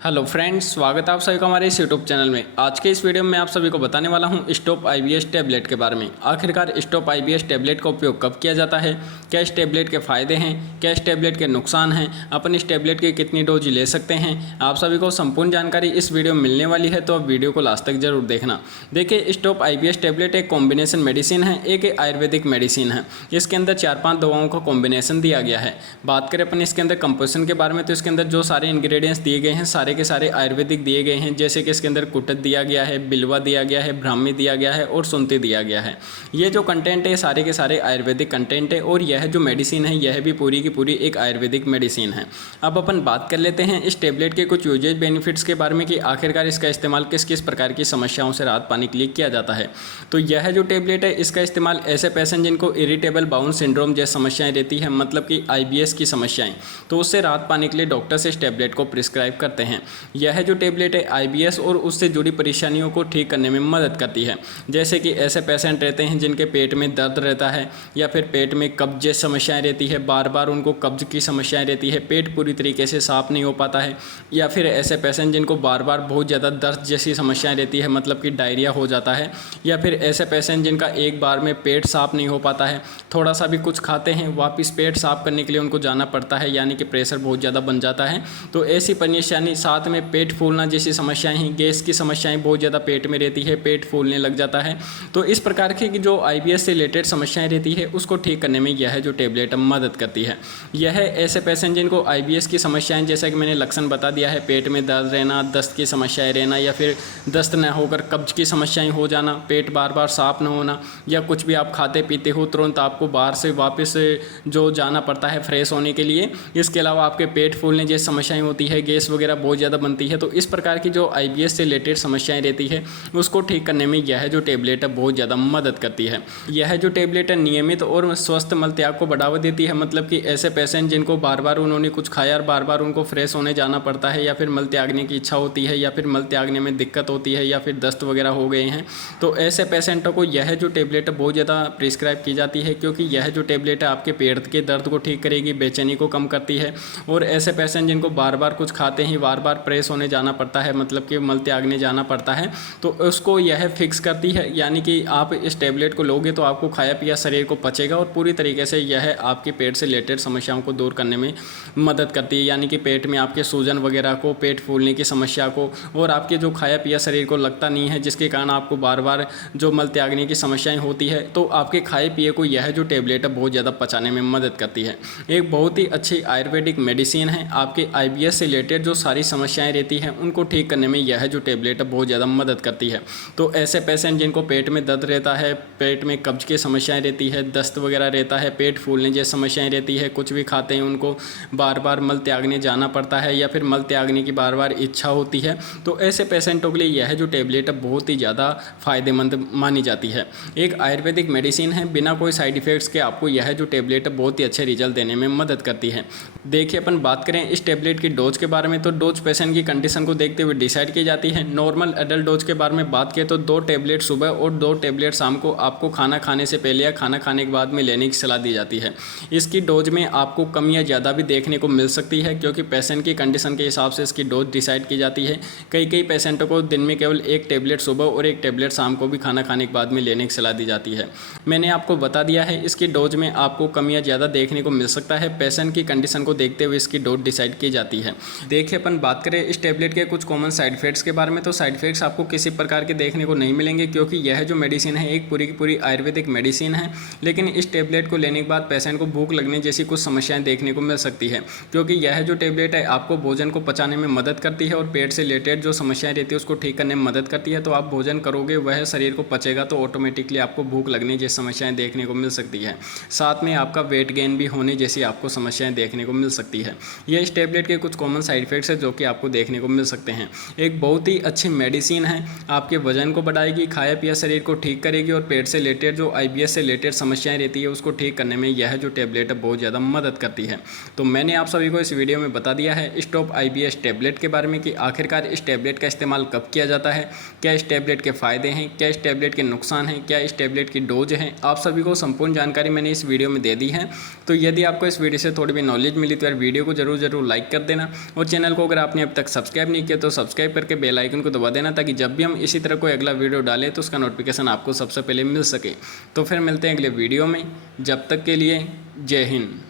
Hello friends, स्वागत है आप सभी का हमारे इस यूट्यूब चैनल में। आज के इस वीडियो में मैं आप सभी को बताने वाला हूं स्टॉप आईबीएस टैबलेट के बारे में। आखिरकार स्टॉप आईबीएस टैबलेट का उपयोग कब किया जाता है, क्या इस टैबलेट के फ़ायदे हैं, क्या इस टैबलेट के नुकसान हैं, अपन इस टैबलेट की कितनी डोज ले सकते हैं, आप सभी को संपूर्ण जानकारी इस वीडियो में मिलने वाली है, तो आप वीडियो को लास्ट तक जरूर देखना। देखिए, स्टॉप आईबीएस टैबलेट एक कॉम्बिनेशन मेडिसिन है, एक आयुर्वेदिक मेडिसिन है। इसके अंदर 4-5 दवाओं का कॉम्बिनेशन दिया गया है। बात करें अपन इसके अंदर कंपोजिशन के बारे में, तो इसके अंदर जो सारे इंग्रेडिएंट्स दिए गए हैं सारे के सारे आयुर्वेदिक दिए गए हैं। जैसे कि इसके अंदर कुटत दिया गया है, बिल्वा दिया गया है, ब्राह्मी दिया गया है और सुंती दिया गया है। ये जो कंटेंट है सारे के सारे आयुर्वेदिक कंटेंट है और यह जो मेडिसिन है यह भी पूरी की पूरी एक आयुर्वेदिक मेडिसिन है। अब अपन बात कर लेते हैं इस टेबलेट के कुछ यूजेज बेनिफिट्स के बारे में कि आखिरकार इसका इस्तेमाल किस किस प्रकार की समस्याओं से राहत पाने के लिए किया जाता है। तो यह जो टेबलेट है इसका इस्तेमाल ऐसे पेशेंट जिनको इरिटेबल बाउल सिंड्रोम जैसी समस्याएं रहती है, मतलब कि आईबीएस की समस्याएं, तो उससे राहत पाने के लिए डॉक्टर्स इस टेबलेट को प्रिस्क्राइब करते हैं। यह जो टेबलेट है आईबीएस और उससे जुड़ी परेशानियों को ठीक करने में मदद करती है। जैसे कि ऐसे पेशेंट रहते हैं जिनके पेट में दर्द रहता है या फिर पेट में कब्ज जैसी समस्याएं रहती है, बार बार उनको कब्ज की समस्याएं रहती है, पेट पूरी तरीके से साफ नहीं हो पाता है, या फिर ऐसे पेशेंट जिनको बार बार बहुत ज़्यादा दर्द जैसी समस्याएं रहती है, मतलब कि डायरिया हो जाता है, या फिर ऐसे पेशेंट जिनका एक बार में पेट साफ नहीं हो पाता है, थोड़ा सा भी कुछ खाते हैं वापस पेट साफ करने के लिए उनको जाना पड़ता है, यानी कि प्रेशर बहुत ज़्यादा बन जाता है। तो ऐसी परेशानी, साथ में पेट फूलना जैसी समस्याएं हैं, गैस की समस्याएं बहुत ज़्यादा पेट में रहती है, पेट फूलने लग जाता है, तो इस प्रकार की जो आईबीएस से रिलेटेड समस्याएं रहती है उसको ठीक करने में यह जो टेबलेट मदद करती है। यह ऐसे पेशेंट जिनको आईबीएस की समस्याएं, जैसा कि मैंने लक्षण बता दिया है, पेट में दर्द रहना, दस्त की समस्याएं रहना, या फिर दस्त न होकर कब्ज की समस्याएं हो जाना, पेट बार बार साफ न होना, या कुछ भी आप खाते पीते हो तुरंत आपको बाहर से वापस जो जाना पड़ता है फ्रेश होने के लिए, इसके अलावा आपके पेट फूलने जैसी समस्याएं होती है, गैस वगैरह बहुत ज़्यादा बनती है, तो इस प्रकार की जो आईबीएस से रिलेटेड समस्याएं रहती है उसको ठीक करने में यह जो टेबलेट है बहुत ज़्यादा मदद करती है। यह जो टेबलेट है नियमित और स्वस्थ मल त्याग को बढ़ावा देती है, मतलब कि ऐसे पेशेंट जिनको बार बार उन्होंने कुछ खाया और बार बार उनको फ्रेश होने जाना पड़ता है, या फिर मल त्यागने की इच्छा होती है, या फिर मल त्यागने में दिक्कत होती है, या फिर दस्त वगैरह हो गए हैं, तो ऐसे पेशेंटों को यह जो टेबलेट है बहुत ज़्यादा प्रिस्क्राइब की जाती है, क्योंकि यह जो टेबलेट है आपके पेट के दर्द को ठीक करेगी, बेचैनी को कम करती है। और ऐसे पेशेंट जिनको बार बार कुछ खाते ही बार बार प्रेस होने जाना पड़ता है, मतलब कि मल त्यागने जाना पड़ता है, तो उसको यह फिक्स करती है। यानी कि आप इस टेबलेट को लोगे तो आपको खाया पिया शरीर को पचेगा और पूरी तरीके से यह आपके पेट से रिलेटेड समस्याओं को दूर करने में मदद करती है, यानी कि पेट में आपके सूजन वगैरह को, पेट फूलने की समस्या को, और आपके जो खाया पिया शरीर को लगता नहीं है जिसके कारण आपको बार बार जो मल त्यागने की समस्याएं होती है, तो आपके खाए पिए को यह जो टेबलेट है बहुत ज़्यादा पचाने में मदद करती है। एक बहुत ही अच्छी आयुर्वेदिक मेडिसिन है। आपके आईबीएस से रिलेटेड जो सारी समस्याएं रहती हैं उनको ठीक करने में यह जो टेबलेट है बहुत ज़्यादा मदद करती है। तो ऐसे पेशेंट जिनको पेट में दर्द रहता है, पेट में कब्ज की समस्याएं रहती है, दस्त वगैरह रहता है, पेट फूलने जैसी समस्याएं रहती है, कुछ भी खाते हैं उनको बार बार मल त्यागने जाना पड़ता है, या फिर मल त्यागने की बार बार इच्छा होती है, तो ऐसे पेशेंटों के लिए यह जो टेबलेट है बहुत ही ज़्यादा फायदेमंद मानी जाती है। एक आयुर्वेदिक मेडिसिन है, बिना कोई साइड इफेक्ट्स के आपको यह जो टेबलेट है बहुत ही अच्छे रिजल्ट देने में मदद करती है। देखिए, अपन बात करें इस टेबलेट की डोज के बारे में, तो डोज पेशेंट की कंडीशन को देखते हुए डिसाइड की जाती है। नॉर्मल एडल्ट डोज के बारे में बात करें तो 2 टेबलेट सुबह और 2 टेबलेट शाम को आपको खाना खाने से पहले या खाना खाने के बाद में लेने की सलाह दी जाती है। इसकी डोज में आपको कम या ज़्यादा भी देखने को मिल सकती है, क्योंकि पेशेंट की कंडीशन के हिसाब से इसकी डोज डिसाइड की जाती है। कई पेशेंटों को दिन में केवल 1 टेबलेट सुबह और 1 टेबलेट शाम को भी खाना खाने के बाद में लेने की सलाह दी जाती है। मैंने आपको बता दिया है इसकी डोज में आपको कम या ज़्यादा देखने को मिल सकता है। पेशेंट की कंडीशन को देखते हुए इसकी डोज डिसाइड की जाती है। देखिए, अपन बात करें इस टेबलेट के कुछ कॉमन साइड इफेक्ट्स के बारे में, तो साइड इफेक्ट्स आपको किसी प्रकार के देखने को नहीं मिलेंगे, क्योंकि यह जो मेडिसिन है एक पूरी की पूरी आयुर्वेदिक मेडिसिन है। लेकिन इस टेबलेट को लेने के बाद पेशेंट को भूख लगने जैसी कुछ समस्याएं देखने को मिल सकती है, क्योंकि यह जो टेबलेट है आपको भोजन को पचाने में मदद करती है और पेट से रिलेटेड जो समस्याएं रहती है उसको ठीक करने में मदद करती है। तो आप भोजन करोगे वह शरीर को पचेगा, तो ऑटोमेटिकली आपको भूख लगने जैसी समस्याएं देखने को मिल सकती है। साथ में आपका वेट गेन भी होने जैसी आपको समस्याएं देखने को मिल सकती है। यह इस टेबलेट के कुछ कॉमन साइड इफेक्ट्स है जो कि आपको देखने को मिल सकते हैं। एक बहुत ही अच्छी मेडिसिन है, आपके वजन को बढ़ाएगी, खाया पिया शरीर को ठीक करेगी, और पेट से रिलेटेड जो आईबीएस से रिलेटेड समस्याएं रहती है उसको ठीक करने में यह जो टेबलेट है बहुत ज़्यादा मदद करती है। तो मैंने आप सभी को इस वीडियो में बता दिया है स्टॉप आईबीएस टैबलेट के बारे में कि आखिरकार इस टैबलेट का इस्तेमाल कब किया जाता है, क्या इस टैबलेट के फ़ायदे हैं, क्या इस टैबलेट के नुकसान हैं, क्या इस टैबलेट की डोज है। आप सभी को संपूर्ण जानकारी मैंने इस वीडियो में दे दी है। तो यदि आपको इस वीडियो से थोड़ी भी नॉलेज मिली तो यार वीडियो को जरूर लाइक कर देना, और चैनल को अगर आपने अब तक सब्सक्राइब नहीं किया तो सब्सक्राइब करके बेल आइकन को दबा देना, ताकि जब भी हम इसी तरह कोई अगला वीडियो डालें तो उसका नोटिफिकेशन आपको सबसे पहले मिल सके। तो फिर मिलते हैं अगले वीडियो में, जब तक के लिए जय हिंद।